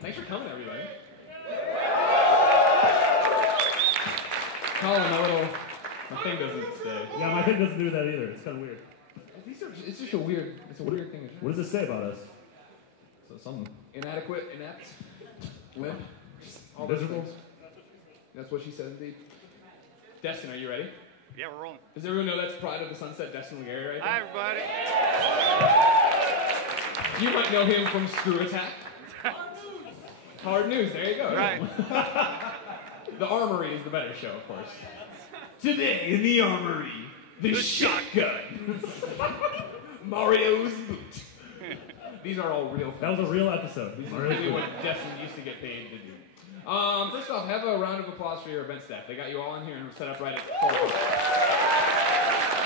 Thanks for coming, everybody. Colin, my thing doesn't stay. Yeah, my thing doesn't do that either. It's kind of weird. It's just a weird thing. What does it say about us? So something. Inadequate, inept, limp, all Miserable. those things. That's what she said indeed. Destin, are you ready? Yeah, we're rolling. Does everyone know that's Pride of the Sunset, Destin Legary right there? Hi, everybody. You might know him from Screw Attack. Hard News, there you go. Right. The Armory is the better show, of course. Today in the Armory, the shotgun. Mario's boot. These are all real things. That was a real episode. This is really what Destin used to get paid to do. First off, have a round of applause for your event staff. They got you all in here and set up right at 4 o'clock.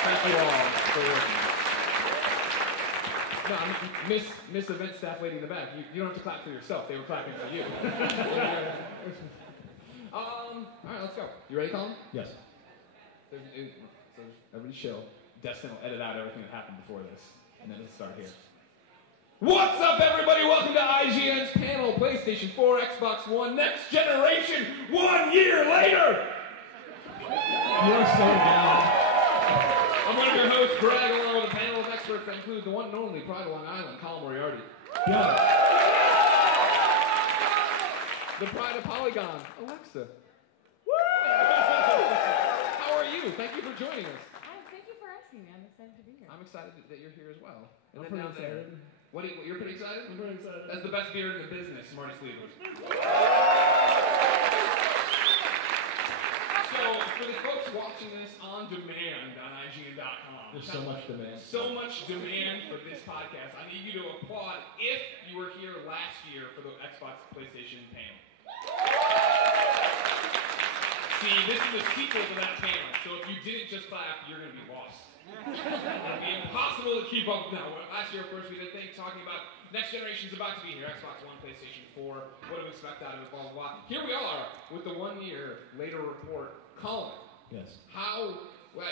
Thank you all for working. No, Miss Event Staff lady in the back, you don't have to clap for yourself. They were clapping for you. All right, let's go. You ready, Colin? Yes. So everybody chill. Destin will edit out everything that happened before this, and then let's start here. What's up, everybody? Welcome to IGN's panel, PlayStation 4, Xbox One, Next Generation, 1 year later! You're so down. I'm one of your hosts, Greg, along with a panel of experts that include the one and only Pride of Long Island, Colin Moriarty. Yeah. The Pride of Polygon, Alexa. How are you? Thank you for joining us. Thank you for asking me. I'm excited to be here. I'm excited that you're here as well. And I'm then pretty down there. excited. You're pretty excited? I'm pretty excited. That's the best beer in the business, Marty Sleevers. So, for the folks watching this on demand on IGN.com, There's so much demand. So much demand for this podcast. I need you to applaud if you were here last year for the Xbox PlayStation panel. See, this is a sequel to that panel, so if you didn't just clap, you're going to be lost. It'll be impossible to keep up now. Last year, of course, we did things talking about next generation's about to be here. Xbox One, PlayStation 4, what to expect out of it, blah, blah, blah. Here we are with the 1 year later report. Colin, Yes.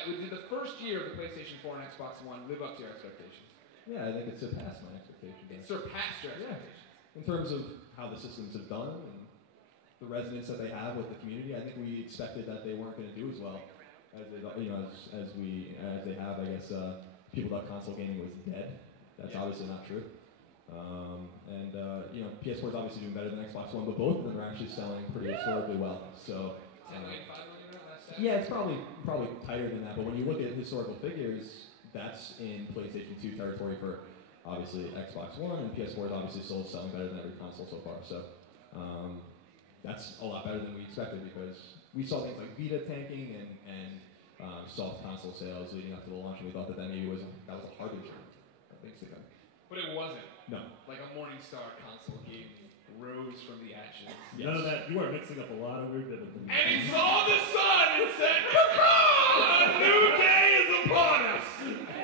did the first year of the PlayStation 4 and Xbox One live up to your expectations? Yeah, I think it surpassed my expectations. It surpassed your expectations. In terms of how the systems have done and the resonance that they have with the community, I think we expected that they weren't going to do as well as they, as they have. I guess people thought console gaming was dead. That's obviously not true. PS4 is obviously doing better than Xbox One, but both of them are actually selling pretty historically well. So. Yeah, it's probably tighter than that. But when you look at historical figures, that's in PlayStation 2 territory for obviously Xbox One, and PS4 is obviously still selling better than every console so far. So that's a lot better than we expected because we saw things like Vita tanking and soft console sales leading up to the launch, and we thought that maybe was a harbinger of things to come. But it wasn't. No. Like a Morningstar console game rose from the ashes. None of that. You are mixing up a lot of weird biblical. And he saw the sun and said, "Caw-caw! A new day is upon us!"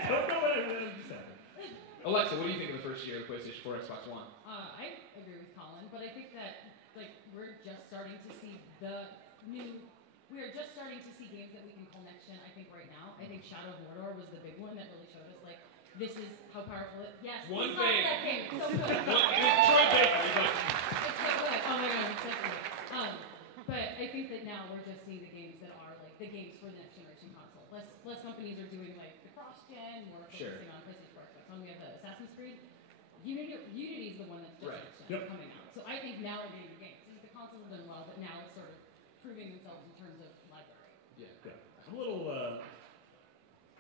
Don't know what it just happened. Alexa, what do you think of the first year of PlayStation 4, Xbox One? I agree with Colin, but I think that we're just starting to see we're just starting to see games that we can call next gen. I think right now, I think Shadow of Mordor was the big one that really showed us this is how powerful it. Yes. One thing. thing. That game. So good. It's Troy Baker. It's so good. Oh my god, it's so good. But I think that now we're just seeing the games that are the games for the next generation console. Less companies are doing the cross gen, more focusing on PlayStation 4, Xbox One. We have the Assassin's Creed. Unity is the one that's just next gen coming out. So I think now we're getting the games. The consoles have done well, but now it's sort of proving themselves in terms of library. Yeah. I'm a little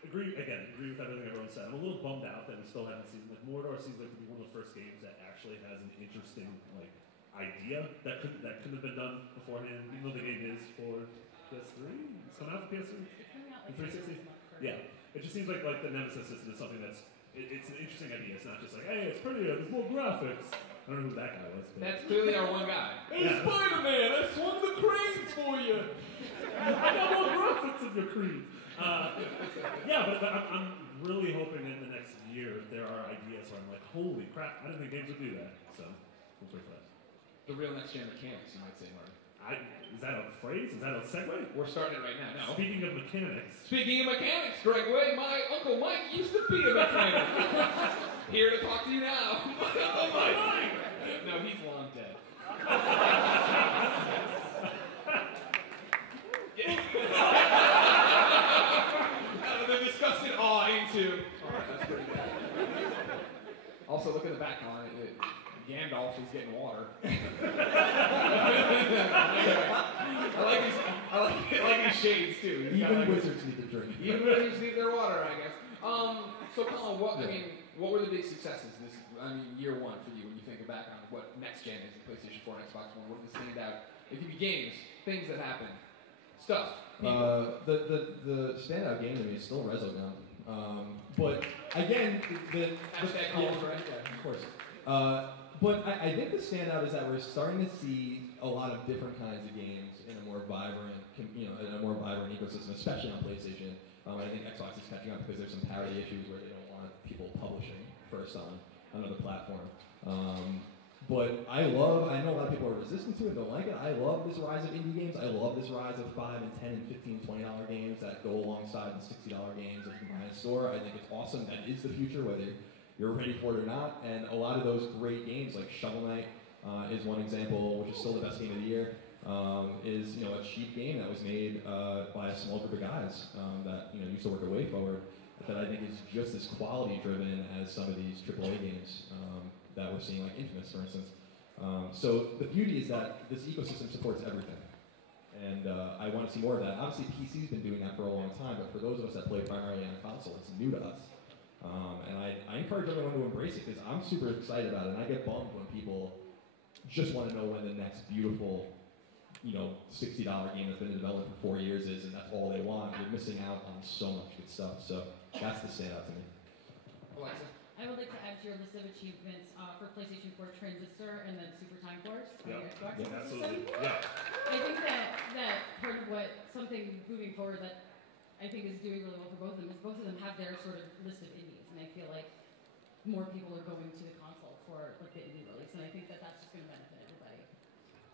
agree with everything everyone said. I'm a little bummed out that we still haven't seen Mordor seems like to be one of the first games that actually has an interesting idea that couldn't have been done beforehand, even though the game is for PS3. It's coming out for PS3. It's coming out 360. Yeah. It just seems like the Nemesis system is something that's it's an interesting idea. It's not just hey, it's prettier, there's more graphics. I don't know who that guy was. But. That's clearly our one guy. Hey, Spider-Man, I swung the cranes for you. I got more graphics in your creed. But I'm really hoping in the next year there are ideas where I'm holy crap, I didn't think games would do that. So, we'll wait for that. The real next gen mechanics, you might say, Marty. Is that a phrase? Is that a segue? We're starting it right now. No. Speaking of mechanics, Greg Way, my Uncle Mike used to be a mechanic. Here to talk to you now. My Uncle Mike. No, he's long dead. Gandalf is getting water. I like his shades too. Even wizards need to drink. Even wizards need their water, I guess. So Colin, what were the big successes year one for you when you think back on what next gen is, PlayStation 4 and Xbox One? What did stand out? It could be games, things that happen, stuff. The standout game to me is still Resogun. But again, hashtag Colin's right. Yeah, of course. But I think the standout is that we're starting to see a lot of different kinds of games in a more vibrant, ecosystem, especially on PlayStation. I think Xbox is catching up because there's some parity issues where they don't want people publishing first on another platform. But I know a lot of people are resistant to it, don't like it. I love this rise of indie games. I love this rise of $5 and $10 and $15, $20 games that go alongside the $60 games that you can buy in a store. I think it's awesome. That is the future, whether you're ready for it or not. And a lot of those great games, like Shovel Knight is one example, which is still the best game of the year, is a cheap game that was made by a small group of guys that used to work their way forward. That I think is just as quality driven as some of these AAA games that we're seeing, like Infamous, for instance. So the beauty is that this ecosystem supports everything. And I want to see more of that. Obviously, PC's been doing that for a long time, but for those of us that play primarily on a console, it's new to us. And I encourage everyone to embrace it, because I'm super excited about it, and I get bummed when people just want to know when the next beautiful, $60 game that's been in development for 4 years is, and that's all they want. You're missing out on so much good stuff. So that's the standout to me. Alexa? I would like to add to your list of achievements for PlayStation 4 Transistor and then Super Time Force on your Xbox. Yeah, absolutely. Yeah. I think that part of something moving forward that I think is doing really well for both of them is both of them have their sort of list of indies, and I feel like more people are going to the console for the indie release, and I think that that's just going to benefit everybody.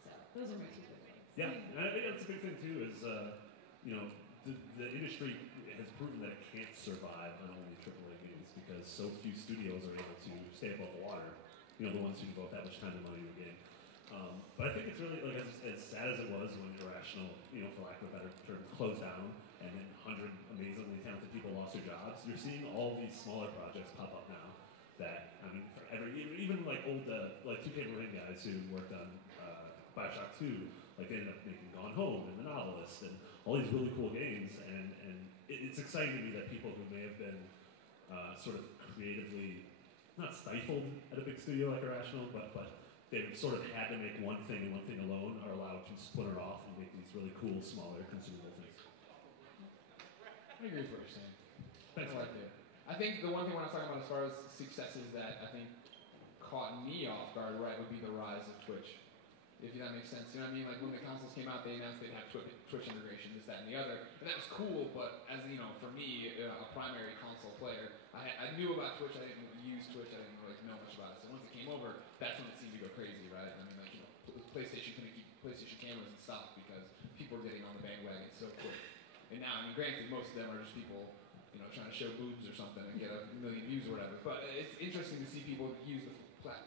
So those are my two big things. Yeah, and I think that's a big thing too. Is the industry has proven that it can't survive on only AAA games because so few studios are able to stay above water. The ones who devote that much time and money to a game. But I think it's really as sad as it was when Irrational, for lack of a better term, closed down and then 100 amazingly talented people lost their jobs. You're seeing all these smaller projects pop up now. That even like old 2K Marine guys who worked on BioShock 2, they ended up making Gone Home and The Novelist and all these really cool games. And it's exciting to me that people who may have been sort of creatively not stifled at a big studio like Irrational, but they've sort of had to make one thing and one thing alone, are allowed to splinter off and make these really cool, smaller, consumable things. I agree with what you're saying. Thanks. I like it. I think the one thing when I was talking about as far as successes that I think caught me off guard, right, would be the rise of Twitch. If that makes sense. You know what I mean? Like when the consoles came out, they announced they'd have Twitch integration, this, that, and the other. And that was cool, but as for me, a primary console player, I knew about Twitch, I didn't use Twitch, I didn't really know much about it. So once it came over, that's when it seemed to go crazy, right? I mean, PlayStation couldn't keep PlayStation cameras in stock because people were getting on the bandwagon so quick. And now, granted, most of them are just people, trying to show boobs or something and get a million views or whatever. But it's interesting to see people use the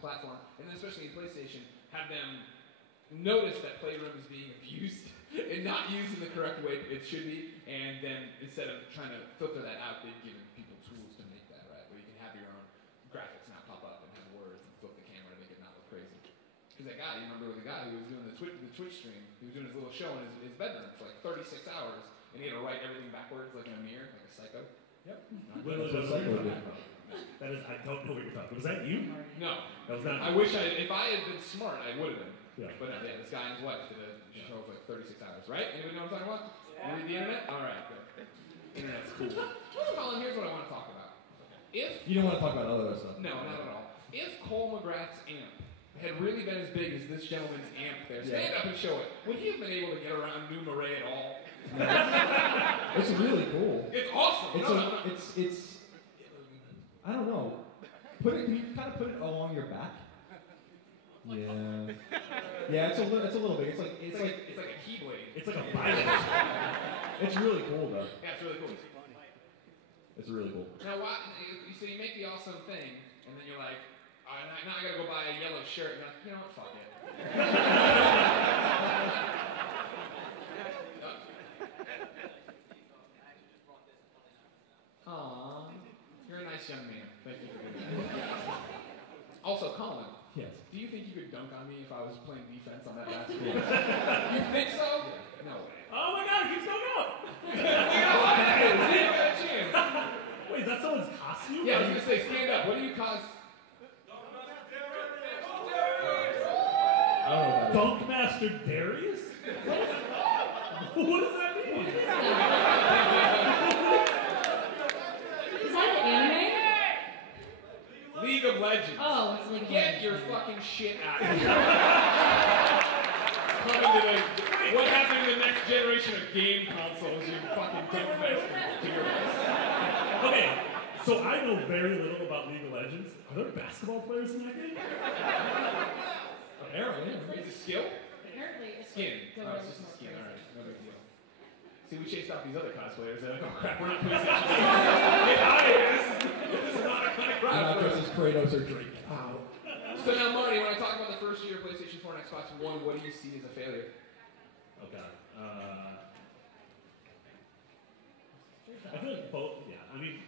platform, and then especially in PlayStation, have them notice that Playroom is being abused and not used in the correct way it should be, and then instead of trying to filter that out, they've given people tools to make that, right? Where you can have your own graphics now pop up and have words and flip the camera to make it not look crazy. Because that guy, you remember the guy who was doing the Twitch stream, he was doing his little show in his bedroom for like 36 hours, and he had to write everything backwards like in a mirror, like a psycho. Yep. That is, I don't know what you're talking about. Was that you? No. That was not. I wish if I had been smart, I would have been. Yeah. But no, this guy and his wife did a show for like 36 hours, right? Anybody know what I'm talking about? You read the internet? All right, good. Internet's cool. Colin, here's what I want to talk about. If you don't want to talk about other stuff. No, not at all. If Cole McGrath's amp had really been as big as this gentleman's amp there, stand up and show it, would he have been able to get around New Marais at all? It's really cool. It's awesome. It's I don't know. Can you kind of put it along your back? Yeah. Yeah, it's a little big. It's like a keyblade. It's like a Bible. It's really cool though. Yeah, it's really cool. It's really cool. Now, so you make the awesome thing, and then you're like, now I gotta go buy a yellow shirt. And you're like, you know what? Fuck it. Aww, you're a nice young man. Thank you for doing that. Also, Colin. Yeah. Yes. Do you think you could dunk on me if I was playing defense on that basketball? You think so? Yeah. No way. Oh my God, he keeps going out. Wait, is that someone's costume? Yeah, I was gonna say, stand up. What do you cause? I don't know what that is. Dunkmaster Darius? What does that mean? Is that an anime? League of Legends. Oh, it's League of Get Legends. your fucking shit out of here. Coming to the, what happened to the next generation of game consoles, you fucking dumbmaster. Okay, so I know very little about League of Legends. Are there basketball players in that game? Apparently. It's a skill? Apparently, it's Skin. like, Oh, it's just a skin, alright. No big deal. See, we chased off these other cosplayers and oh crap, we're not PlayStation. Get out of here! This is not a kind of crowd. Not just as Kratos or Drake. Wow. So now, Marty, when I talk about the first year of PlayStation 4 and Xbox One, what do you see as a failure? Oh God. I feel like both. Yeah, I mean,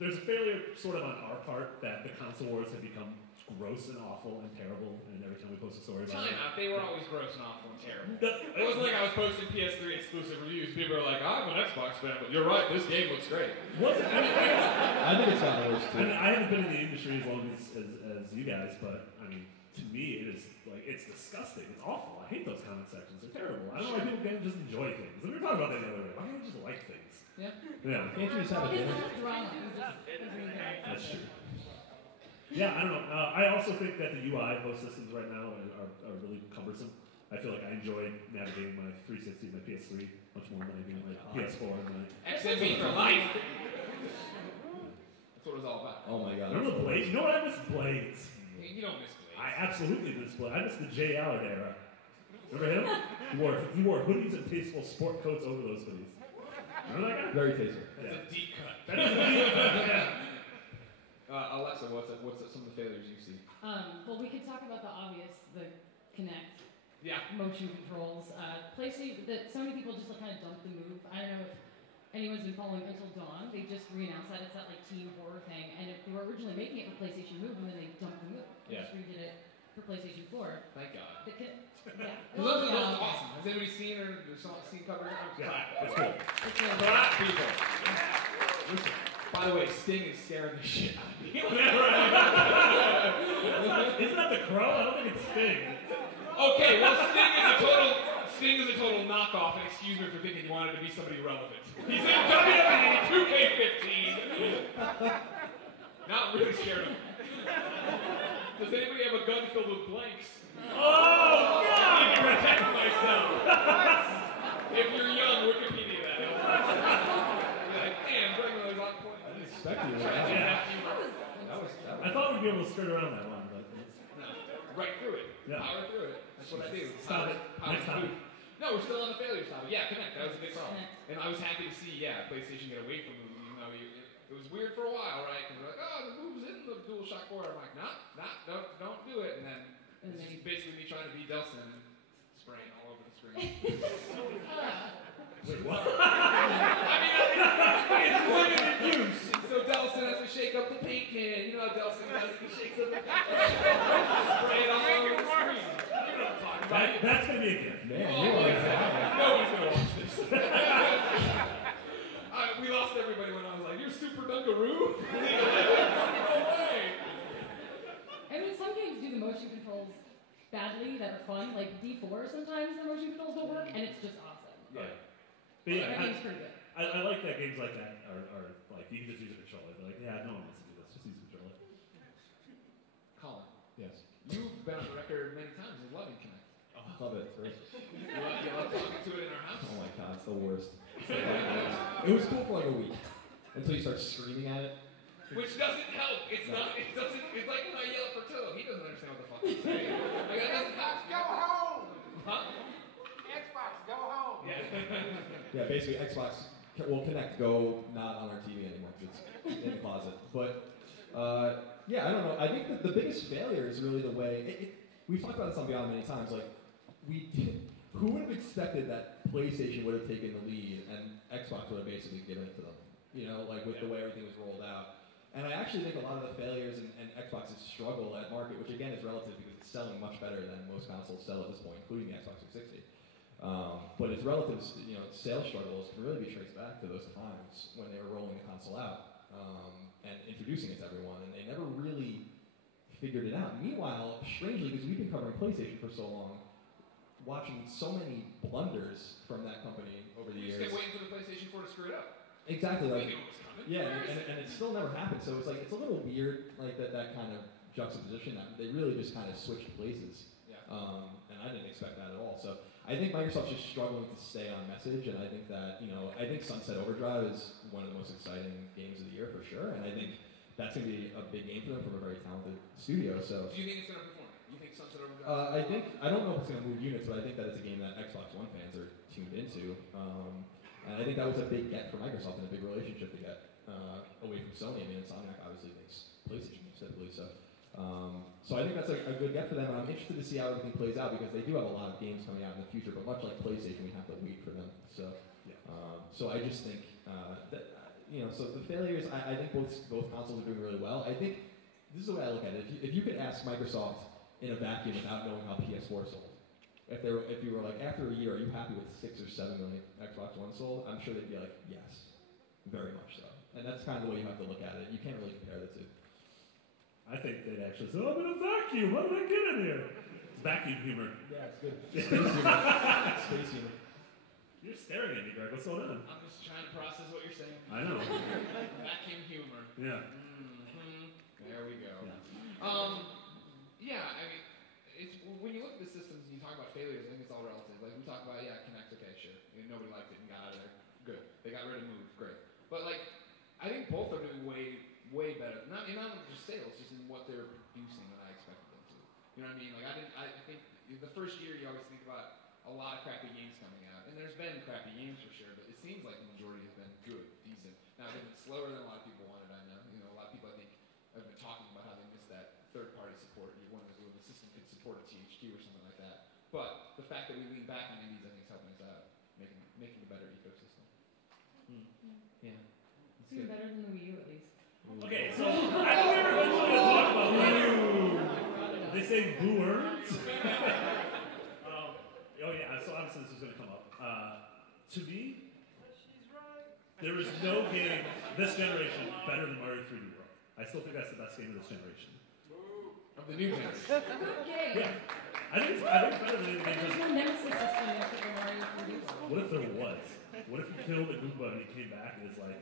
there's a failure sort of on our part that the console wars have become gross and awful and terrible, and every time we post a story about Time it. out. They were always gross and awful and terrible. It It wasn't like I was posting PS3 exclusive reviews. People were like, I'm an Xbox fan, but you're right, this game looks great. I think it's gotten worse I too. mean, I haven't been in the industry as long as you guys, but I mean, to me, it is like it's disgusting. It's awful. I hate those comment sections. They're terrible. I don't know why people can't just enjoy things. We were talking about that the other day. Why can't we just like things? Yeah. Yeah, Can't you just have a It's dinner? not drama. You just agree that. that's true. Yeah, I don't know. I also think that the UI of most systems right now are really cumbersome. I feel like I enjoy navigating my 360 and my PS3 much more than I do my PS4 and my. XMB for life. That's what it was all about. Oh my god. Remember Blades? You know what? I miss Blades. You don't miss Blades. I absolutely miss Blades. I miss the Jay Allard era. Remember him? He wore hoodies and tasteful sport coats over those hoodies. Remember that guy? Very tasteful. That's a deep cut. That is a deep cut, yeah. Alexa, what's some of the failures you see? Well, we could talk about the obvious, the Kinect, Yeah. motion controls. PlayStation, that so many people just kind of dump the move. I don't know if anyone's been following Until Dawn. They just re-announced that it's that like team horror thing, and if they were originally making it for PlayStation Move, and then they dumped the move. They just redid it for PlayStation 4. Thank God. Yeah. Because those are awesome. Has anybody seen or seen cover? Yeah, it's cool. It's really Clap, people. Listen. By the way, Sting is scaring the shit out of me. Isn't that the Crow? I don't think it's Sting. Okay, well, Sting is a total knockoff, and excuse me for thinking you wanted to be somebody relevant. He's in WWE 2K15. Now I'm really scared of him. Does anybody have a gun filled with blanks? Oh, God! I need to protect myself. If you're young, Wikipedia that. You're like, damn, Bregler's on point. I didn't expect you to Trying to do that. have humor. I thought we'd be able to skirt around that one, but No, right through it. Yeah. Power through it. That's what I do. Stop it. Power Next through. topic. No, we're still on the failure topic. Yeah, Connect. That was a big problem. Connect. And I was happy to see, PlayStation get away from the move. You know, it was weird for a while, right? Because they're like, oh, the move's in the DualShock 4. I'm like, don't do it. And then it's just basically me trying to be Delson and spraying all over the screen. wait, what? I mean, it's limited use. And so Delson has to shake up the paint can. You know how Delson does? He shakes up the paint can. Spray it all over the screen. You know what I'm talking about. That's going to be a gift. Man, Oh, you are nobody's gonna watch this. We lost everybody when I was like, "You're Super Dunkaroo." No way. I mean, some games do the motion controls badly that are fun. Like D4, sometimes the motion controls don't work, and it's just awesome. Yeah. But yeah, That game's pretty good. I like that games like that are like, you can just use a controller. They're like, yeah, no one wants to do this. Just use a controller. Colin, Yes. you've been on the record many times of loving Connect. Oh, I love it. Right? You love talking to it in our house. Oh my god, it's the worst. It was cool for like a week until you start screaming at it. Which doesn't help. It's not. It doesn't. It's like when I yell at Portillo. He doesn't understand what the fuck I'm saying. Like, that doesn't help. Go home! Huh? Xbox, go home! Yeah. Yeah, basically Xbox will Connect go not on our TV anymore because it's in the closet. But yeah, I don't know. I think that the biggest failure is really the way we've talked about this on Beyond many times. Like who would have expected that PlayStation would have taken the lead and Xbox would have basically given it to them? You know, like with the way everything was rolled out. And I actually think a lot of the failures and Xbox's struggle at market, which again is relative because it's selling much better than most consoles sell at this point, including the Xbox 360. But its relative, sales struggles can really be traced back to those times when they were rolling the console out and introducing it to everyone, and they never really figured it out. Meanwhile, strangely, because we've been covering PlayStation for so long, watching so many blunders from that company over the years. You just kept waiting for the PlayStation 4 to screw it up. Exactly. We knew it was coming. Yeah, and it still never happened. So it's a little weird, like that kind of juxtaposition. That they really just kind of switched places. Yeah. And I didn't expect that at all. So I think Microsoft's just struggling to stay on message, and I think that I think Sunset Overdrive is one of the most exciting games of the year for sure, and I think that's going to be a big game for them from a very talented studio. So. Do you think it's going to perform? You think Sunset Overdrive? I don't know if it's going to move units, but I think that it's a game that Xbox One fans are tuned into. And I think that was a big get for Microsoft and a big relationship to get away from Sony. I mean, Insomniac obviously makes PlayStation games typically, so I think that's a good get for them. And I'm interested to see how everything plays out because they do have a lot of games coming out in the future, but much like PlayStation, we have to wait for them. So, so I just think that so the failures. I think both consoles are doing really well. I think this is the way I look at it. If you could ask Microsoft in a vacuum without knowing how PS4 sold. If you were like, after a year, are you happy with 6 or 7 million Xbox One sold? I'm sure they'd be like, yes, very much so. And that's kind of the way you have to look at it. You can't really compare the two. I think they'd actually say, I'm in a vacuum. How did I get in here? It's vacuum humor. Yeah, it's good. Space humor. Space humor. You're staring at me, Greg. What's going on? I'm just trying to process what you're saying. I know. Vacuum humor. Yeah. Mm-hmm. There we go. Yeah. I mean, it's when you look at the systems and you talk about failures, I think it's all relative. Like we talk about, Kinect, okay, sure. Nobody liked it and got out of there. Good. They got rid of Move, great. But I think both are doing way better. Not just sales, just in what they're producing than I expected them to. You know what I mean? I think the first year you always think about a lot of crappy games coming out, and there's been crappy games for sure, but it seems like the majority has been good, decent. Now they've been slower than a lot of people wanted. I know. A lot of people I think have been talking about how they miss that third-party support. You wonder if the system could support a THQ or something like that. But the fact that we lean back on indies, I think, is helping us out, making a better ecosystem. Yeah. It's doing better than the Wii U, at least. Okay, so I know we were eventually going to talk about Wii U. They say boo earns. So obviously this is going to come up. To me, there is no game this generation better than Mario 3D World. I still think that's the best game of this generation. Of the new generation. That's a good game. Yeah. I think it's better than any game. There's no nemesis system in Super Mario 3D World. What if there was? What if you killed a Goomba and he came back and it's like,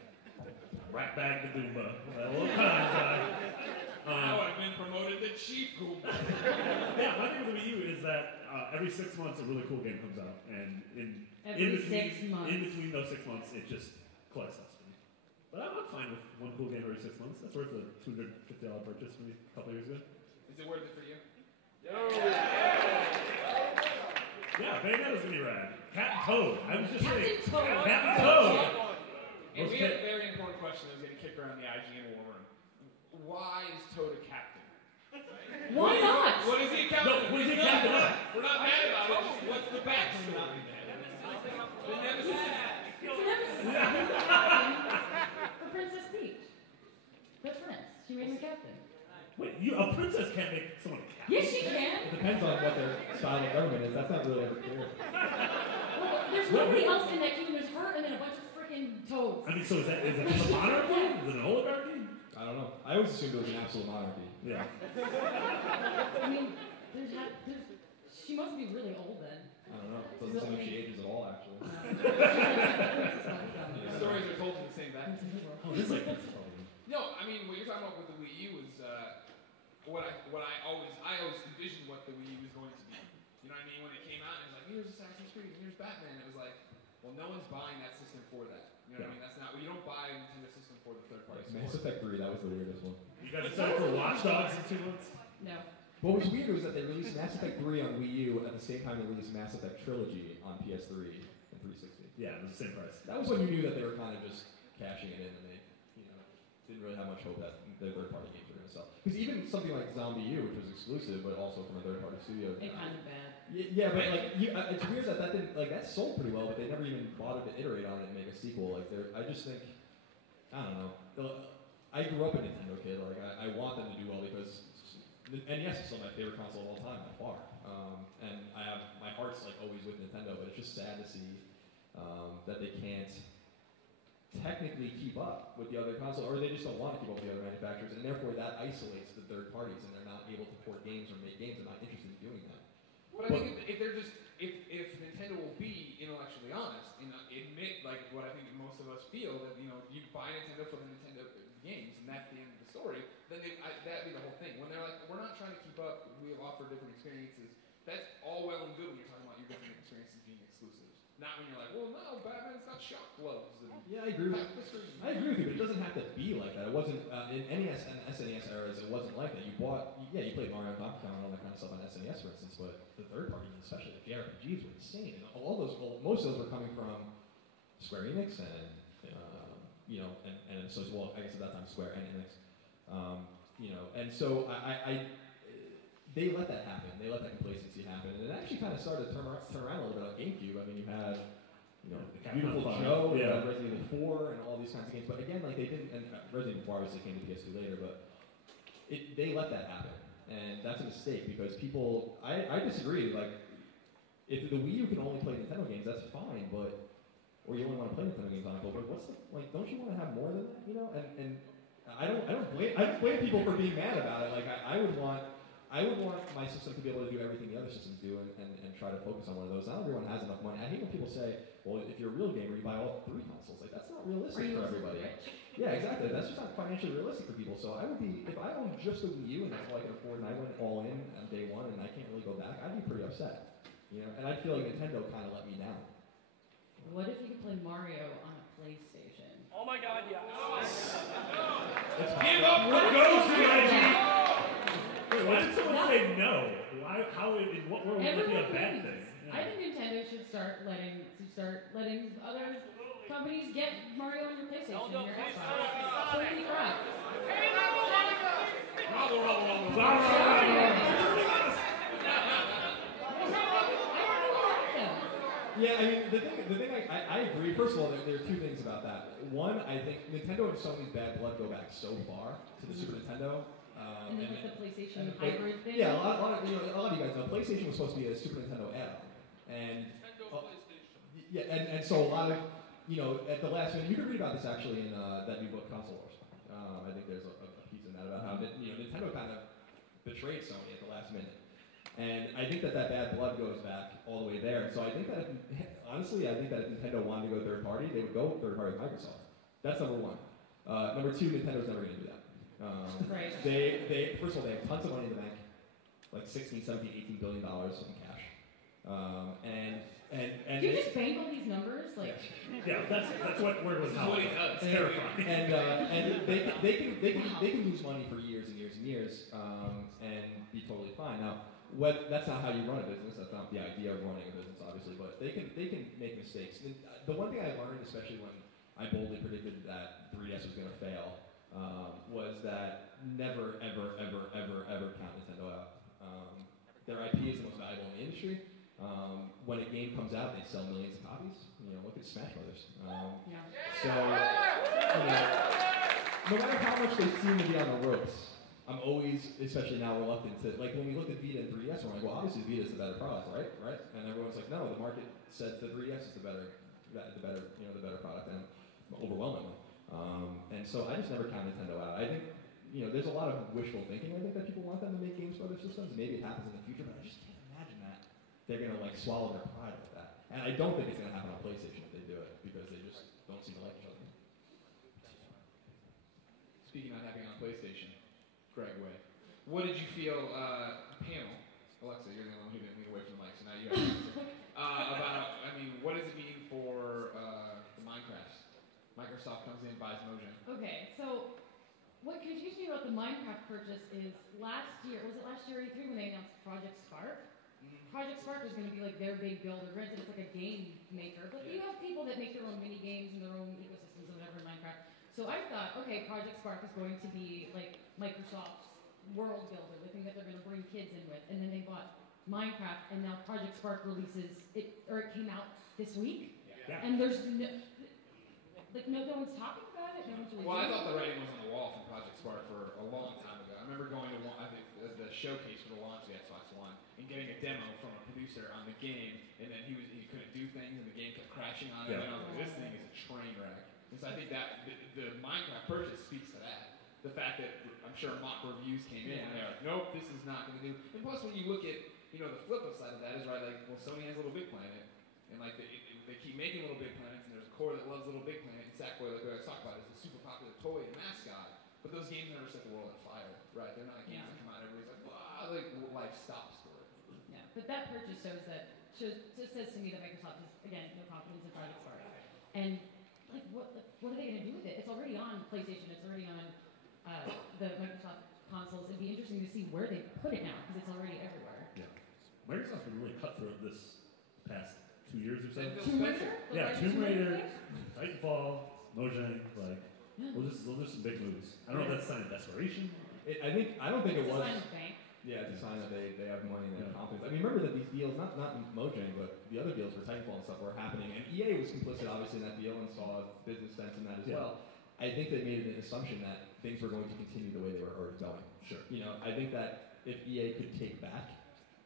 rat bag the Goomba. I would have been promoted to Chief Goomba. Yeah, my thing with the Wii U is that every 6 months a really cool game comes out, and in between those 6 months, it just collects dust for me. But I'm fine with one cool game every 6 months. That's worth a $250 purchase for me a couple years ago. Is it worth it for you? Yeah, Bayonetta's gonna be rad. Cat and Toad. I was just saying. Toad. Cat and Toad. And we have a very important question that was getting kicked around the IGN war room. Why is Toad a captain? Why not? What is he a captain? No, what is he a captain of? We're not mad about it. What's the backstory? The nemesis. It's a nemesis. For Princess Peach. The prince. She made him a captain. Wait, a princess can't make someone a captain? Yes, she can. It depends on what their style of government is. That's not really ever clear. Well, there's nobody else in that kingdom. There's her and then a bunch of freaking toads. I mean, so is it a monarchy? Is it an oligarchy? I don't know. I always assumed it was an absolute monarchy. Yeah. I mean, she must be really old then. I don't know. It doesn't seem like she ages at all, actually. The stories are told in the same back. Oh, this is like No, I mean what you're talking about with the Wii U is what I always envisioned what the Wii U was going to be. You know what I mean? When it came out, and it was like, here's Assassin's Creed, and here's Batman. It was like, well, no one's buying that system for that. You know what I mean? That's not. You don't buy a Nintendo system for the third-party support. Mass Effect 3, that was the weirdest one. You guys excited for Watch Dogs in 2 months? No. What was weird was that they released Mass Effect 3 on Wii U at the same time they released Mass Effect Trilogy on PS3 and 360. Yeah, it was the same price. That was when you knew that they were kind of just cashing it in and they, didn't really have much hope that their third-party games were going to sell. Because even something like Zombie U, which was exclusive but also from a third-party studio. It's kind of bad. Yeah, but it's weird that didn't that sold pretty well, but they never even bothered to iterate on it and make a sequel. I just think, I don't know. I grew up a Nintendo kid. Like I want them to do well because NES is still my favorite console of all time by far. And my heart's like always with Nintendo, but it's just sad to see that they can't technically keep up with the other console, or they just don't want to keep up with the other manufacturers, and therefore that isolates the third parties, and they're not able to port games or make games. They're not interested in doing that. But I think if they're just if Nintendo will be intellectually honest and admit like what I think most of us feel that you buy Nintendo for the Nintendo games and that's the end of the story, then that'd be the whole thing. When they're like, we're not trying to keep up, we offer different experiences. That's all well and good when you're talking about your different experiences being exclusives. Not when you're like, well, no, Batman's got shock gloves. Yeah, I agree with you. I agree with you, but it doesn't have to be like that. It wasn't in NES and SNES eras. It wasn't like that. You played Mario and Donkey Kong and all that kind of stuff on SNES, for instance. But the third party, especially the JRPGs, were insane. And most of those were coming from Square Enix and so as well. I guess at that time Square and Enix. And so they let that happen. They let that complacency happen, and it actually kind of started to turn around a little bit on GameCube. I mean, you had Beautiful Joe, Resident Evil 4, and all these kinds of games. But again, like they didn't. And Resident Evil 4 obviously came to PS2 later, but they let that happen, and that's a mistake because people. I disagree. Like, if the Wii U can only play Nintendo games, that's fine, but or you only want to play Nintendo games on it. But what's the like? Don't you want to have more than that? And I don't blame people for being mad about it. Like I would want my system to be able to do everything the other systems do and try to focus on one of those. Not everyone has enough money. I hate when people say, well, if you're a real gamer, you buy all 3 consoles. Like, that's not realistic for everybody. Yeah, exactly. That's just not financially realistic for people. So if I own just a Wii U and that's all I can afford and I went all in on day one and I can't really go back, I'd be pretty upset. And I feel like Nintendo kind of let me down. What if you could play Mario on a PlayStation? Oh my God, yeah. Let's give up for Ghost IG. Why did someone say no? In what world would it be a bad thing? Yeah. I think Nintendo should start letting other companies get Mario on your PlayStation and your Xbox. So keep up. Yeah, I mean, the thing I agree. First of all, there are 2 things about that. One, I think Nintendo and Sony's bad blood go back so far to the Super Nintendo. And then with the PlayStation hybrid thing? Yeah, a lot of you guys know, PlayStation was supposed to be a Super Nintendo add-on. And, yeah, and so a lot of, at the last minute, you can read about this actually in that new book, Console Wars. I think there's a piece in that about how, Nintendo kind of betrayed Sony at the last minute. And I think that bad blood goes back all the way there. So I think that, honestly, if Nintendo wanted to go third party, they would go third party with Microsoft. That's number 1. Number 2, Nintendo's never going to do that. Right. They first of all, they have tons of money in the bank, like $16, $17, $18 billion in cash. And you just bank all these numbers? Like, yeah, that's what word was not. It's terrifying. And they can lose money for years and years and years, and be totally fine. Now, that's not how you run a business. That's not the idea of running a business, obviously. But they can make mistakes. The one thing I learned, especially when I boldly predicted that 3DS was going to fail, was that never, ever, ever, ever, ever count Nintendo out. Their IP is the most valuable in the industry. When a game comes out, they sell millions of copies. Look at Smash Brothers. So, no matter how much they seem to be on the ropes, I'm always, especially now, reluctant to, like when we looked at Vita and 3DS, we're like, well, obviously Vita is the better product, right? And everyone's like, no, the market said the 3DS is the better product, and overwhelmingly. And so I just never count Nintendo out. I think, there's a lot of wishful thinking. I think that people want them to make games for other systems. Maybe it happens in the future, but I just can't imagine that they're going to swallow their pride with that. And I don't think it's going to happen on PlayStation if they do it, because they just don't seem to like each other. Speaking of having on PlayStation, Greg Way, what did you feel, panel, Alexa, you're the one who didn't lean away from the mic, so now you have to answer, what does it mean for the Minecraft? Microsoft comes in, buys Mojang. Okay, so what confused me about the Minecraft purchase is last year E3 when they announced Project Spark? Project Spark was going to be like their big builder. Granted, it's like a game maker, but you have people that make their own mini games and their own ecosystems and whatever in Minecraft. So I thought, okay, Project Spark is going to be like Microsoft's world builder, the thing that they're going to bring kids in with. And then they bought Minecraft, and now Project Spark releases it came out this week. Yeah. And there's no, like no one's talking about it. No one's really. Well, I thought the writing was on the wall from Project Spark for a long time ago. I remember going to I think the showcase for the launch of the Xbox One and getting a demo from a producer on the game, and then he couldn't do things, and the game kept crashing on him, and I was like, this thing is a train wreck. And so I think that the Minecraft purchase speaks to that. The fact that I'm sure mock reviews came in, and they're like, nope, this is not going to do. And plus, when you look at the flip side of that is right, like, well, Sony has Little Big Planet, and like they keep making Little Big Planets, and there's a core that loves Little Big Planet, and Sackboy, like we always talk about, is a super popular toy and mascot. But those games never set the world on fire, right? They're not games that come out and everybody's like, wow, like life stops for it. Yeah, but that purchase just says to me that Microsoft has, again, no confidence in Project Spark. And like, what are they going to do with it? It's already on PlayStation. It's already on the Microsoft consoles. It'd be interesting to see where they put it now because it's already everywhere. Yeah, Microsoft's been really cutthroat this past 2 years or so. Tomb Raider? Yeah, Tomb Raider, Titanfall, Mojang, like. We'll do some big moves. I don't know if that's a sign of desperation. I don't think it was. It's a sign of bank. Yeah, it's a sign that they have money and they have confidence. I mean, remember that these deals, not Mojang, but the other deals for Titanfall and stuff were happening, and EA was complicit, obviously, in that deal and saw business sense in that as well. I think they made an assumption that things were going to continue the way they were already going. Sure. I think that if EA could take back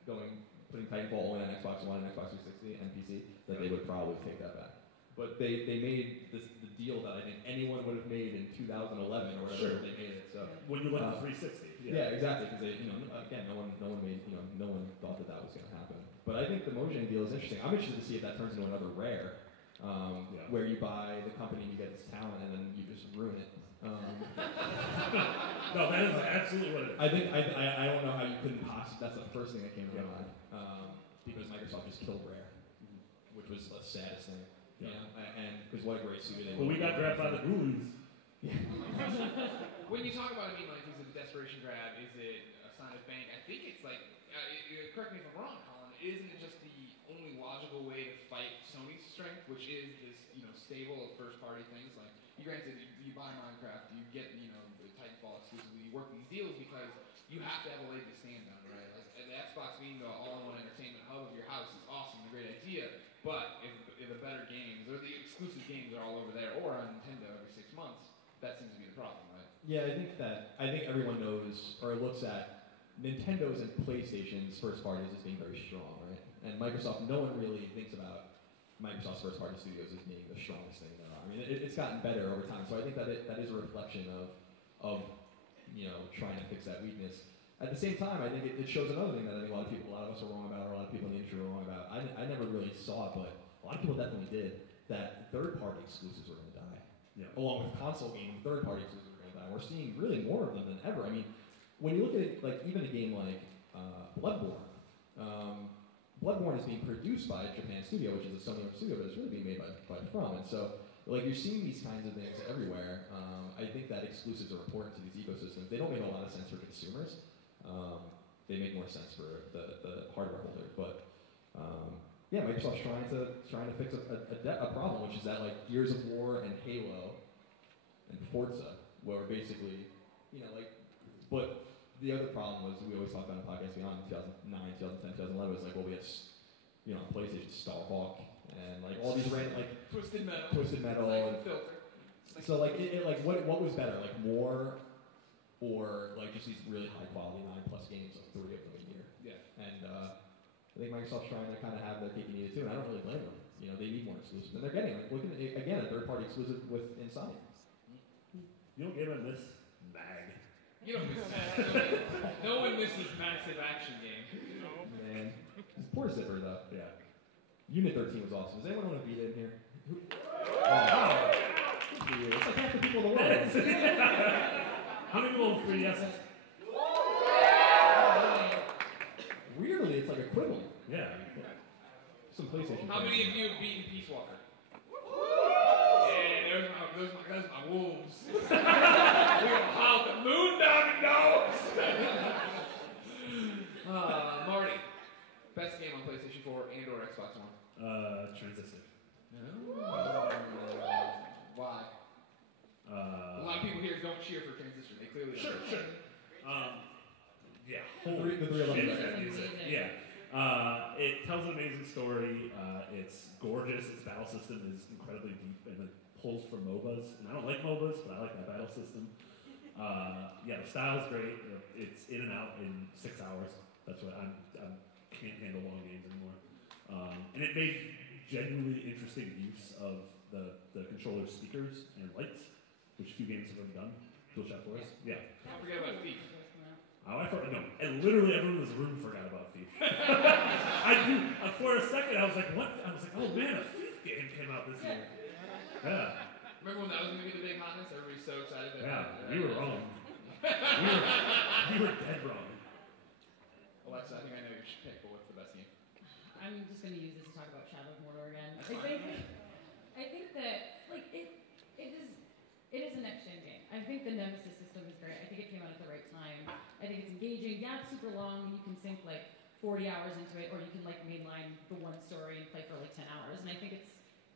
putting Titanfall only on Xbox One and Xbox 360 and PC, that they would probably take that back. But they made the deal that I think anyone would have made in 2011 or whatever they made it. So when you look at 360. Yeah, exactly. Because again, no one thought that was going to happen. But I think the Mojang deal is interesting. I'm interested to see if that turns into another Rare, where you buy the company, you get its talent, and then you just ruin it. No, that is absolutely what it is. I don't know how you couldn't possibly. That's the first thing that came to mind. Because Microsoft just killed Rare, which was the saddest thing. And because what a great studio they were. Well, we got grabbed by the Ghoulies. Yeah. When you talk about it, like, is it a desperation grab? Is it a sign of bank? I think it's like, correct me if I'm wrong, Colin, isn't it just the only logical way to fight Sony's strength, which is this, stable of first-party things? Like, granted, you buy Minecraft, you get, the Titanfall exclusively, you work these deals because you have to have a leg to stand on, right? Like, the Xbox being the all-in-one entertainment hub of your house is awesome, a great idea, but if the better games, or the exclusive games are all over there, or on Nintendo every 6 months, that seems to be the problem, right? Yeah, I think everyone knows or looks at Nintendo's and PlayStation's first parties as being very strong, right? And Microsoft, no one really thinks about Microsoft's first party studios as being the strongest thing there are. I mean, it's gotten better over time, so I think that is a reflection of trying to fix that weakness. At the same time, I think it shows another thing that I think a lot of us are wrong about, or a lot of people in the industry are wrong about. I never really saw it, but a lot of people definitely did, that third-party exclusives are going to die. Yeah. Along with console gaming, third-party exclusives are going to die. We're seeing really more of them than ever. I mean, when you look at it, like even a game like Bloodborne, Bloodborne is being produced by Japan Studio, which is a Sony studio, but it's really being made by From. And so, like, you're seeing these kinds of things everywhere. I think that exclusives are important to these ecosystems. They don't make a lot of sense for consumers. They make more sense for the hardware holder. But yeah, Microsoft's trying to fix a problem, which is that like Gears of War and Halo and Forza were basically, but the other problem was, we always talk about in Podcast Beyond, 2009, 2010, 2011, was like, well, we had, PlayStation Starhawk and like all these random, like Twisted Metal, and Filter. So like, what was better, like more, or like just these really high quality 9+ games, like 3 of them a year? Yeah. And I think Microsoft's trying to kind of have their cake and eat it too, and I don't really blame them. They need more exclusives, and they're getting like, look at again a third-party exclusive with Inside. You don't give them this mag. You don't miss that. No one misses Massive Action Game. Man, poor Zipper though. Yeah. Unit 13 was awesome. Does anyone want to beat it in here? Wow. Good for you. It's like half the people in the world. How many people have 3DSs? Weirdly, it's like equivalent. Yeah. Some PlayStation. How many of you have beaten Peace Walker? Yeah, those my wolves. We gonna haul the moon down the nose. Marty, best game on PlayStation 4 and/or Xbox One? Transistor. Why? A lot of people here don't cheer for Transistor. They clearly Sure. Yeah. The 311 shit, record. that music. Yeah. It tells an amazing story. It's gorgeous. Its battle system is incredibly deep and pulls from MOBAs, and I don't like MOBAs, but I like that battle system. Yeah, the style's great. It's in and out in 6 hours. That's what I can't handle long games anymore. And it made genuinely interesting use of the controller speakers and lights, which few games have ever done. DualShock 4s. Yeah. Don't forget about Thief. Oh, I forgot. No, and literally everyone in this room forgot about Thief. For a second, I was like, what? I was like, oh man, a Thief game came out this year. Yeah. Remember when that was going to be the big hotness? Everybody's so excited. You were wrong. you were dead wrong. Alexa, I think I know your pick, but what's the best game? I'm just going to use this to talk about Shadow of Mordor again. I think that like it is a next gen game. I think the Nemesis system is great. I think it came out at the right time. I think it's engaging. Yeah, it's super long. You can sink like 40 hours into it, or you can like mainline the one story and play for like 10 hours. And I think it's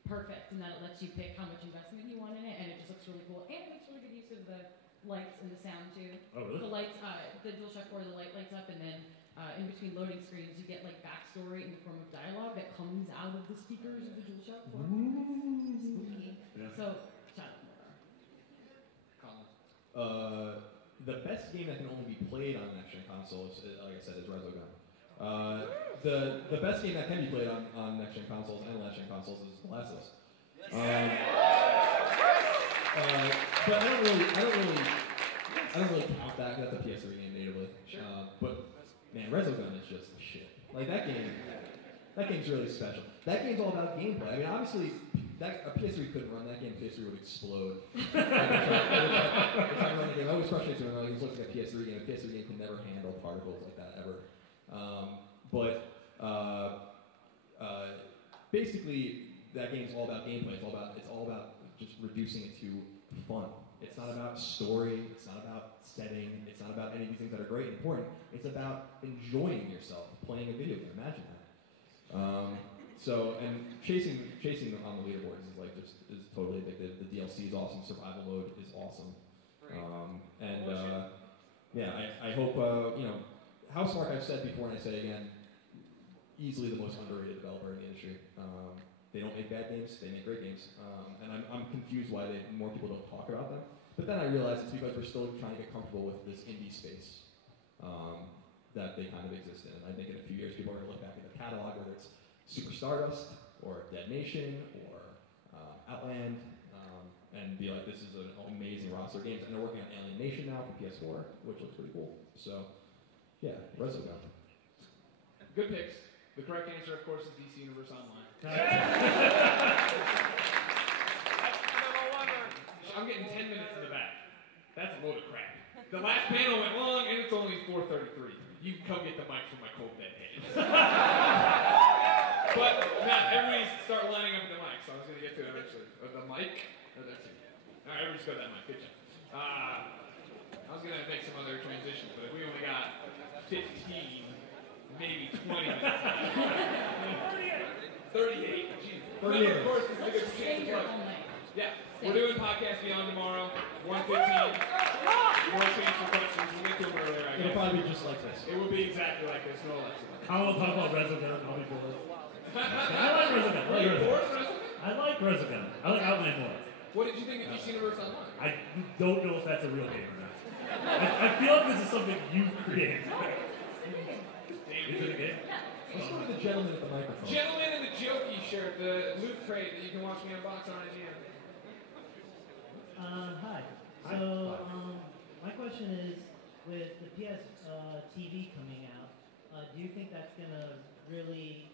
perfect in that it lets you pick how much investment you want in it, and it just looks really cool. And it makes really good use of the lights and the sound too. Oh, really? The lights, the DualShock 4, the light lights up, and then in between loading screens, you get like backstory in the form of dialogue that comes out of the speakers of the DualShock 4. Spooky. Yeah. So, Shadow of Mordor. Colin. The best game that can only be played on next gen consoles, like I said, is Resogun. The best game that can be played on next gen consoles and last gen consoles is The Last of Us. But I don't really count that. That's a PS3 game natively. Sure. But man, Resogun is just the shit. Like that game's really special. That game's all about gameplay. I mean, obviously, a PS3 couldn't run that game. PS3 would explode. It's like running a game. I always frustrates me when I look at a PS3 game. A PS3 game can never handle particles like that ever. Basically, that game's all about gameplay. It's all about just reducing it to fun. It's not about story. It's not about setting. It's not about any of these things that are great and important. It's about enjoying yourself playing a video game. Imagine that. And chasing on the leaderboards is totally addictive. The DLC is awesome. Survival mode is awesome. I hope Housemarque, I've said before and I say again, easily the most underrated developer in the industry. They don't make bad games, they make great games. And I'm confused why more people don't talk about them. But then I realize it's because we're still trying to get comfortable with this indie space that they kind of exist in. And I think in a few years people are going to look back at the catalog, whether it's Super Stardust, or Dead Nation, or Outland, and be like, this is an amazing roster of games. And they're working on Alien Nation now for PS4, which looks pretty cool. So, yeah, Resogun. Good picks. The correct answer, of course, is DC Universe Online. I'm getting 10 minutes in the back. That's a load of crap. The last panel went long, and it's only 4:33. You can come get the mic from my cold dead hand. But now everybody start lining up the mic, so I was going to get to it eventually. The mic? Oh, that's it. All right, everybody's got that mic. Good job. I was going to make some other transitions, but if we only got 15, maybe 20 minutes. 38. Jeez. Remember, of course, this is a good chance to plug. Yeah, we're doing Podcast Beyond tomorrow, 1:15. More chance for questions. We'll get to them earlier, I guess. It'll probably be just like this. It will be exactly like this, no less. I will talk about Resogun. I'll be bored. I like Resogun. I like Resogun. I like Outland more. What did you think of DC Universe Online? I don't know if that's a real game or not. I feel like this is something you've created. Is it a game? Let's go to the gentleman at the microphone. Gentleman in the Jokey shirt, the loot crate that you can watch me unbox on IGN. Hi. So, my question is, with the PS TV coming out, do you think that's going to really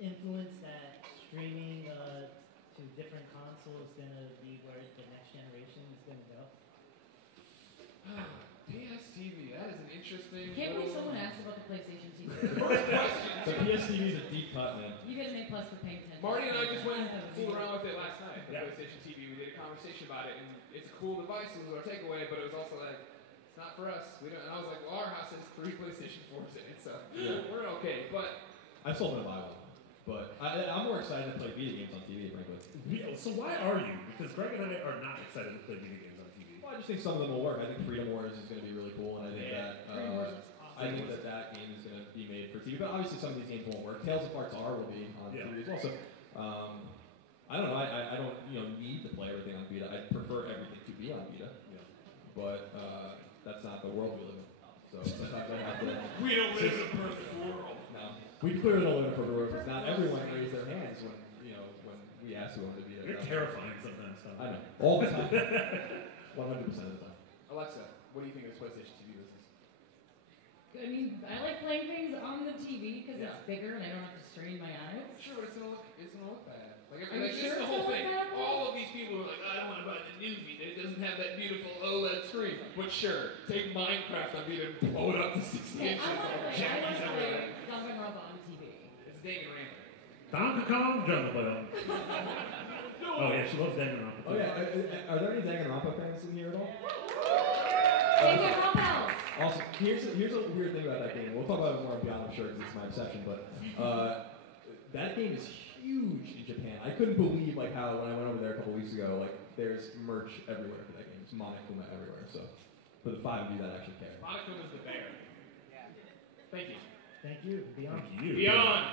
influence that streaming to different consoles going to be where the next generation is going to go? PS TV, that is an interesting... Can't believe someone asked about the PlayStation TV. First question. The PS TV is a deep cut, man. You get an A+ for paying 10. Marty and I just went and fooled around with it last night, the Yeah. PlayStation TV. We did a conversation about it, and it's a cool device, it was our takeaway, but it was also like, it's not for us. We don't. And I was like, well, our house has 3 PlayStation 4s in it, so we're okay. But I still want to buy one. But I'm more excited to play video games on TV, frankly. So why are you? Because Greg and I are not excited to play video games on TV. Well, I just think some of them will work. I think Freedom Wars is going to be really cool, and I think that game is going to be made for TV. But obviously, some of these games won't work. Tales of Parts R will be on TV as well. So, I don't know. I don't need to play everything on Vita. I prefer everything to be on Vita. Yeah. But that's not the world we live in. So sometimes I have to. We don't live in a perfect world. No, we clearly don't live in a perfect world because not everyone raised their hands when we asked who wanted to be there. You're terrifying sometimes. Tom. I know. All the time. 100% of the time. Alexa, what do you think of this PlayStation TV business? I mean, I like playing things on the TV because Yeah. it's bigger and I don't have to strain my eyes. Sure, but it's gonna look bad. Like, Are you this sure is the it's whole gonna thing. look bad? All of these people are like, I don't want to buy the new Vita. It doesn't have that beautiful OLED screen. But sure, take Minecraft on Vita and blow it up to 60 Okay, inches. I want to play Jackies everywhere. Danganronpa on TV. It's Danganronpa. Donkey Kong Jungle Boy. Oh yeah, she loves Danganronpa. Oh yeah. Are there any Danganronpa fans in here at all? Danganronpa! Also, here's a weird thing about that game. We'll talk about it more beyond, I'm sure, because it's my obsession. But that game is huge in Japan. I couldn't believe how when I went over there a couple weeks ago, there's merch everywhere for that game. It's Monokuma everywhere. So for the 5 of you that actually care. Monaco is the bear. Thank you. Thank you. Beyond. Thank you. Beyond.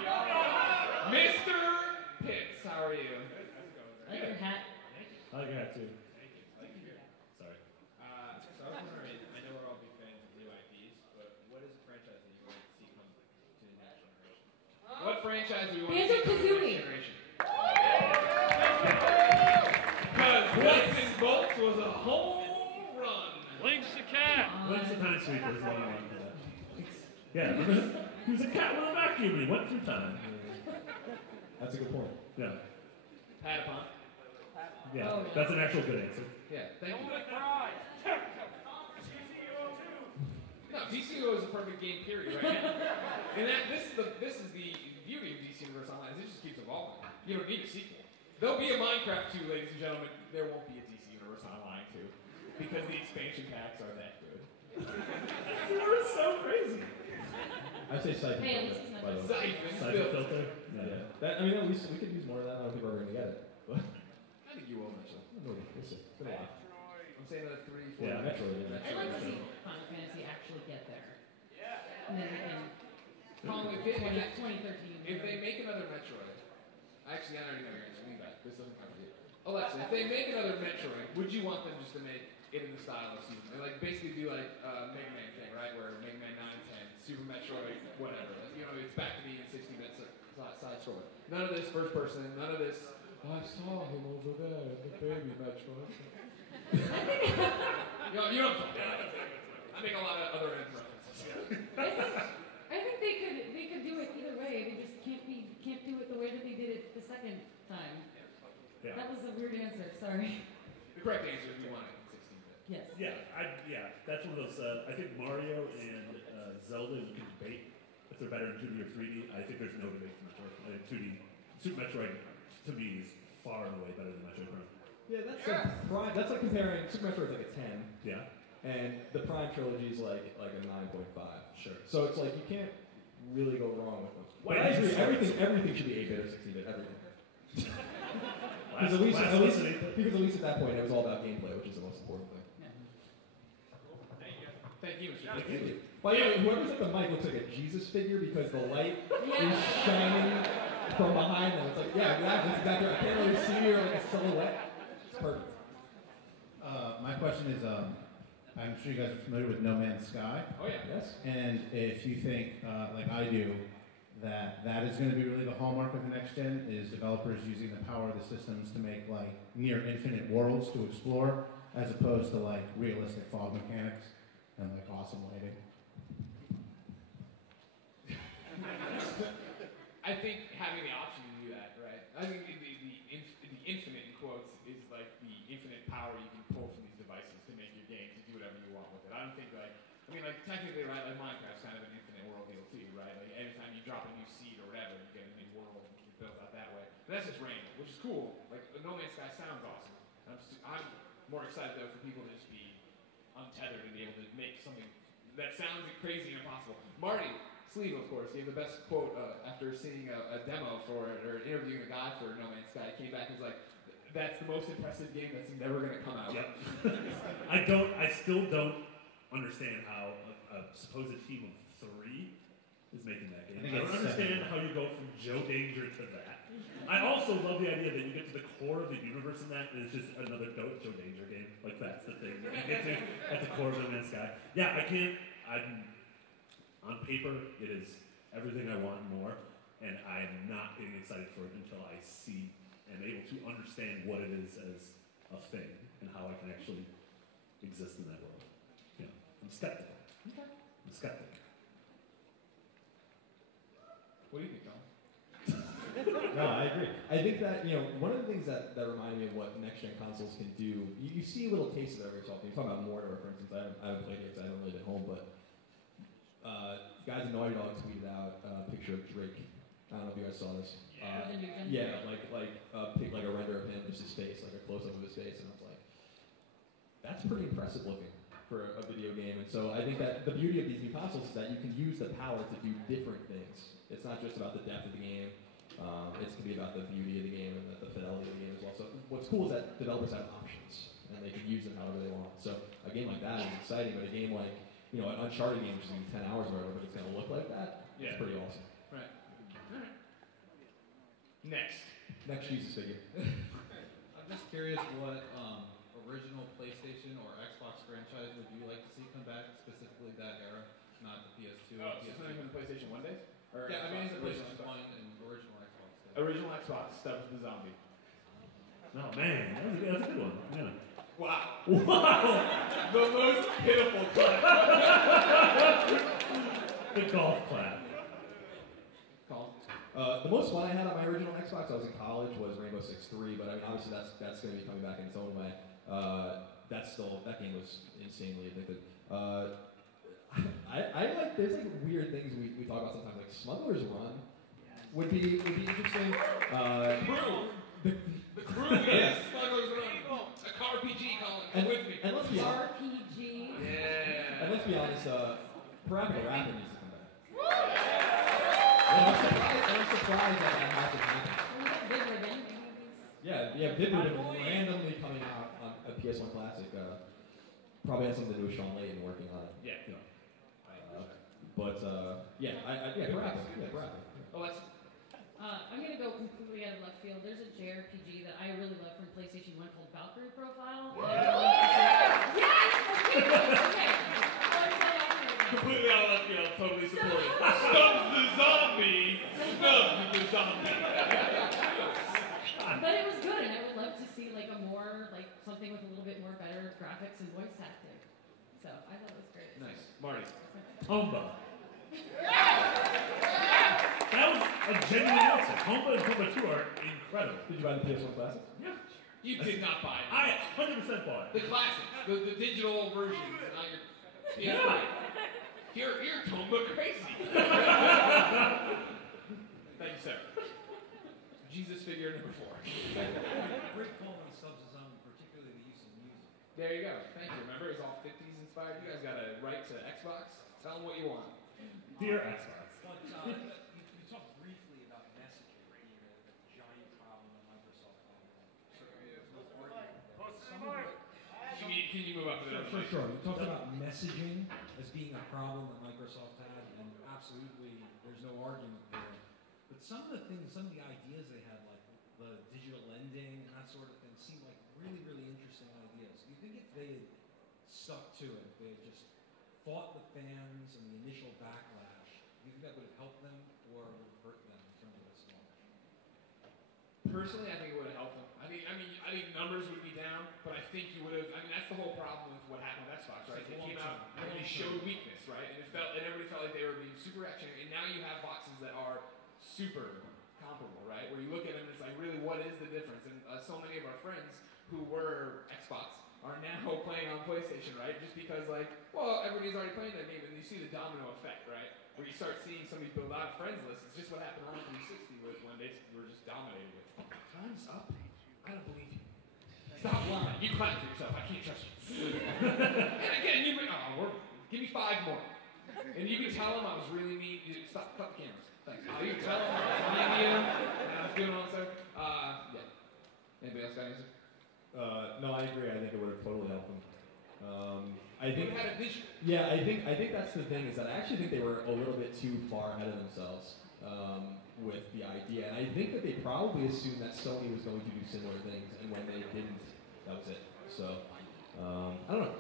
Mr. Pitts, how are you? I like your hat. I like that too. Sorry. So I was wondering, I know we're all big fans of new IPs, but what is a franchise that you want to see come to the next generation? What franchise do you want to see come to the Banjo-Kazooie. next generation? Because Nuts and Bolts was a home run. Link's the cat. Link's the Tiny Sweep was one of that. Yeah, he was a cat with a vacuum. He went through time. That's a good point. Yeah. Patapon. Yeah, Oh, yeah. that's an actual good answer. Yeah, thank you. No, DCO is a perfect game period right now. And this is the beauty of DC Universe Online, is it just keeps evolving. You don't need a sequel. There'll be a Minecraft 2, ladies and gentlemen. There won't be a DC Universe Online 2. Because the expansion packs are that good. You're so crazy. I say Siphon Hey, Filter, this is not by the way. Siphon Siphon still. filter. Yeah. We could use more of that. I don't think we're ever going to get it. But I think you will eventually. we'll see. It's been a while. I'm saying another 3, 4. Yeah, Metroid. Yeah. I'd like to see Final Fantasy actually get there. And then in Colin, 2013. if they make another Metroid, actually, I already know your answer. Leave that. This doesn't come to you. Alexa, if they make another Metroid, would you want them just to make it in the style of Super? Basically do like Mega Man thing, right? Where Mega Man 9, 10, Super Metroid, whatever. It's back to being 60-bit side scroller. None of this first person. None of this. I saw him over there, the baby Metroid. you know what I'm talking about. I make a lot of other end references. I think they could do it either way. They just can't do it the way that they did it the second time. Yeah. That was a weird answer. Sorry. The correct answer is we want it in 16-bit. Yes. That's one of those. I think Mario and Zelda, you can debate if they're better in 2D or 3D. I think there's no debate for Metroid. I think 2D, Super Metroid, to me, is far and away better than Metroid Prime. Yeah, Prime. That's like comparing Super Metroid's like a 10. Yeah. And the Prime trilogy is like a 9.5. Sure. So it's like you can't really go wrong with them. Wait, But I agree. you- Everything should be 8-bit or 16-bit. Everything. Because at least at that point it was all about gameplay, which is the most important thing. Thank you, Mr. Thank you. By the way, whoever's at the mic looks like a Jesus figure because the light Yeah. is shining from behind them. It's like, yeah, that's exactly right. I can't really see you like a silhouette. It's perfect. My question is, I'm sure you guys are familiar with No Man's Sky, Oh yeah. Yes. and if you think, like I do, that is going to be really the hallmark of the next gen, is developers using the power of the systems to make like near infinite worlds to explore, as opposed to like realistic fog mechanics and like awesome lighting. I think having the option to do that, right? I think the infinite in quotes is like the infinite power you can pull from these devices to make your game to do whatever you want with it. I don't think technically, right, like Minecraft's kind of an infinite world deal too, right? Like anytime you drop a new seed or whatever, you get a new world and you build out that way. But that's just random, which is cool. Like No Man's Sky sounds awesome. I'm more excited though for people to just be untethered and be able to make something that sounds crazy and impossible. Marty Sleeve, of course, he had the best quote after seeing a demo for it, or interviewing a guy for No Man's Sky. He came back and was like, that's the most impressive game that's never going to come out. Yep. I still don't understand how a supposed team of 3 is making that game. I think I don't it's understand how you go from Joe Danger to that. I also love the idea that you get to the core of the universe in that, and it's just another Joe Danger game. Like, that's the thing that you get to at the core of No Man's Sky. Yeah, on paper, it is everything I want and more, and I'm not getting excited for it until I see and able to understand what it is as a thing and how I can actually exist in that world. You know, I'm skeptical. Okay. I'm skeptical. What do you think, John? No, I agree. I think that, one of the things that reminded me of what next-gen consoles can do, you see little tastes of it every so often. You talk about Mordor, for instance. I haven't played it because I haven't really been home, but guys in Naughty Dog tweeted out a picture of Drake. I don't know if you guys saw this. Yeah, like a render of him, just his face, like a close-up of his face, and I was like, that's pretty impressive looking for a video game. And so I think that the beauty of these new consoles is that you can use the power to do different things. It's not just about the depth of the game. It's going to be about the beauty of the game and the fidelity of the game as well. So what's cool is that developers have options, and they can use them however they want. So a game like that is exciting, but a game like, an Uncharted game, which is going to be 10 hours or whatever, but it's going to look like that, it's pretty awesome. Right. All right. Next Jesus figure. I'm just curious what original PlayStation or Xbox franchise would you like to see come back, specifically that era, not the PS2. Oh, so something from the PlayStation 1 days? Or yeah, Xbox, the original PlayStation Xbox. 1 and original Xbox days. Original Xbox, that was the zombie. Oh man, that's a good one. Yeah. Wow. Wow! The most pitiful clap. The golf clap. The most fun I had on my original Xbox, I was in college, was Rainbow Six 3, but I mean, obviously that's going to be coming back in its own way. That game was insanely addictive. I like, there's like weird things we talk about sometimes, like Smuggler's Run would be interesting. The crew is Smuggler's Run. A car RPG, Colin. Come with me. And let's be honest. RPG. Yeah. And let's be honest, Parabola Rapid needs to come back. And I'm surprised that hasn't happened. Yeah, Bid Ribbon randomly coming out on a PS1 Classic. Probably has something to do with Sean Layton working on it. Yeah. Parabola. Yeah, Oh, that's... I'm going to go completely out of left field. There's a JRPG that I really love from PlayStation 1 called Valkyrie Profile. Yes! Okay. Completely out of left field, totally supported. Stubbs the zombie! Stubbs the zombie! But it was good, and I would love to see something with a little bit more better graphics and voice acting. So I thought it was great. Nice. Marty. Tomba. That was a genuine answer. Tomba and Tomba 2 are incredible. Did you buy the PS1 Classic? Yeah. You did not buy it. I 100% bought it. The classics, the digital versions, not your PS3. Yeah. You're Tomba crazy. Thank you, sir. Jesus figure number 4. Great call on subs is on particularly the use of music. There you go. Thank you. Remember, it's all 50s inspired. You guys got a right to Xbox. Tell them what you want. Dear Xbox. But you talked briefly about messaging being a giant problem that Microsoft has. So Can you move up to the other mic? Sure. You talked about messaging as being a problem that Microsoft had, and absolutely, there's no argument there. But some of the ideas they had, like the digital lending and that sort of thing, seemed like really, really interesting ideas. Do you think if they had stuck to it, if they had just fought the fans and the initial backlash, do you think that would have helped them or would have hurt them in terms of this launch? Personally, I think it would have helped them. I think numbers would be down, but I think you would have. That's the whole problem with what happened with Xbox, right? They came out and they showed weakness, right? And everybody felt like they were being super reactionary. And now you have boxes that are super comparable, right? Where you look at them and it's like, really, what is the difference? And so many of our friends who were Xbox are now playing on PlayStation, right? Just because, everybody's already playing that game, and you see the domino effect, right? Where you start seeing somebody build out a friends list. It's just what happened on 360 when they were just dominated with. Time's up. I don't believe you. Stop lying. You clap for yourself. I can't trust you. And again, give me 5 more. And you can tell them I was really mean. Stop, cut the cameras. Thanks. You can tell them I was mean to you. And I was doing all this stuff. Yeah. Anybody else got anything? No, I agree. I think it would have totally helped them. I think we had a vision. Yeah, I think that's the thing, is that I actually think they were a little bit too far ahead of themselves with the idea. And I think that they probably assumed that Sony was going to do similar things, and when they didn't, that was it. So, I don't know.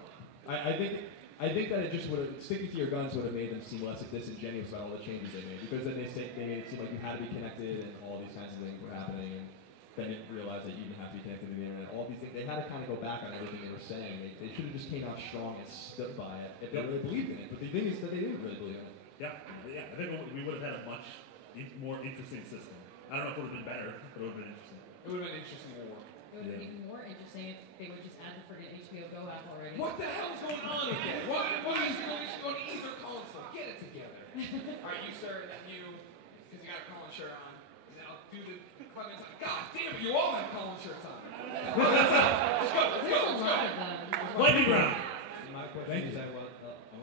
I think that it just would have, sticking to your guns would have made them seem less disingenuous about all the changes they made, because then they made it seem like you had to be connected and all these kinds of things were happening, and then didn't realize that you didn't have to be connected to the internet. All these things, they had to kind of go back on everything they were saying. They should have just came out strong and stood by it if they really believed in it. But the thing is that they didn't really believe in it. Yeah. I think we would have had a much more interesting system. I don't know if it would have been better, but it would have been interesting. It would have been interesting war. It would have been even more interesting if they would just add the friggin' HBO Go app already. What the hell's going on again? What is going on either console? Get it together. Alright, you sir, that you, because you got a Colin shirt on, and then I'll do the fucking time. God damn it, you all have Colin shirts on. Let's go. Lightning round. My question is, I want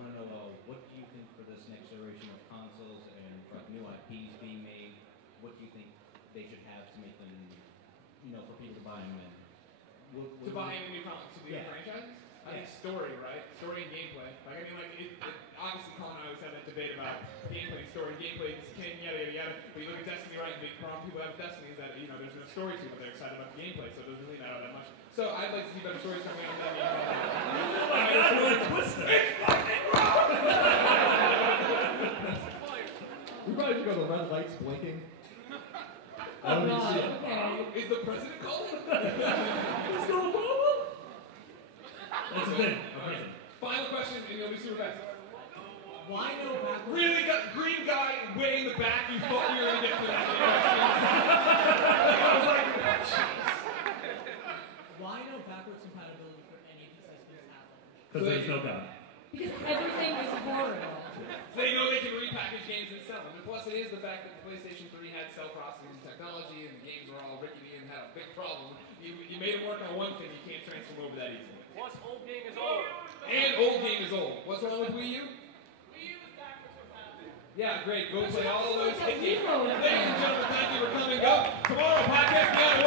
to know what do you think for this next generation of consoles and new IPs being made? What do you think they should have to make them, for people to buy them in? To buy into new franchises? I think story, right? Story and gameplay. Obviously Colin and I always have that debate about gameplay and story. Gameplay is king, yada yada yada. But you look at Destiny, right? The big problem people have with Destiny is that there's no story to it, but they're excited about the gameplay, so it doesn't really matter that much. So I'd like to see better stories coming out of that game. That's really twisted. It's fucking wrong! We probably should go to the red lights blinking. Oh god, okay. Is the president calling? What's going on? That's the thing. Okay. Final question, and you'll be super fast. Why no backwards? Really got green guy way in the back, you thought you were gonna get to that. Why no backwards compatibility for any of these systems happen? Because there's no God. Because everything is horrible. They know they can repackage games and sell them. And plus, it is the fact that the PlayStation 3 had cell processing technology, and the games were all rickety and had a big problem. You made it work on one thing, you can't transform over that easily. Plus, old game is old. And old game is old. What's wrong with Wii U? Wii U is backwards compatible. Yeah, great. Go play all of those hit games. Zero. Ladies and gentlemen, thank you for coming. Go. Tomorrow, podcast.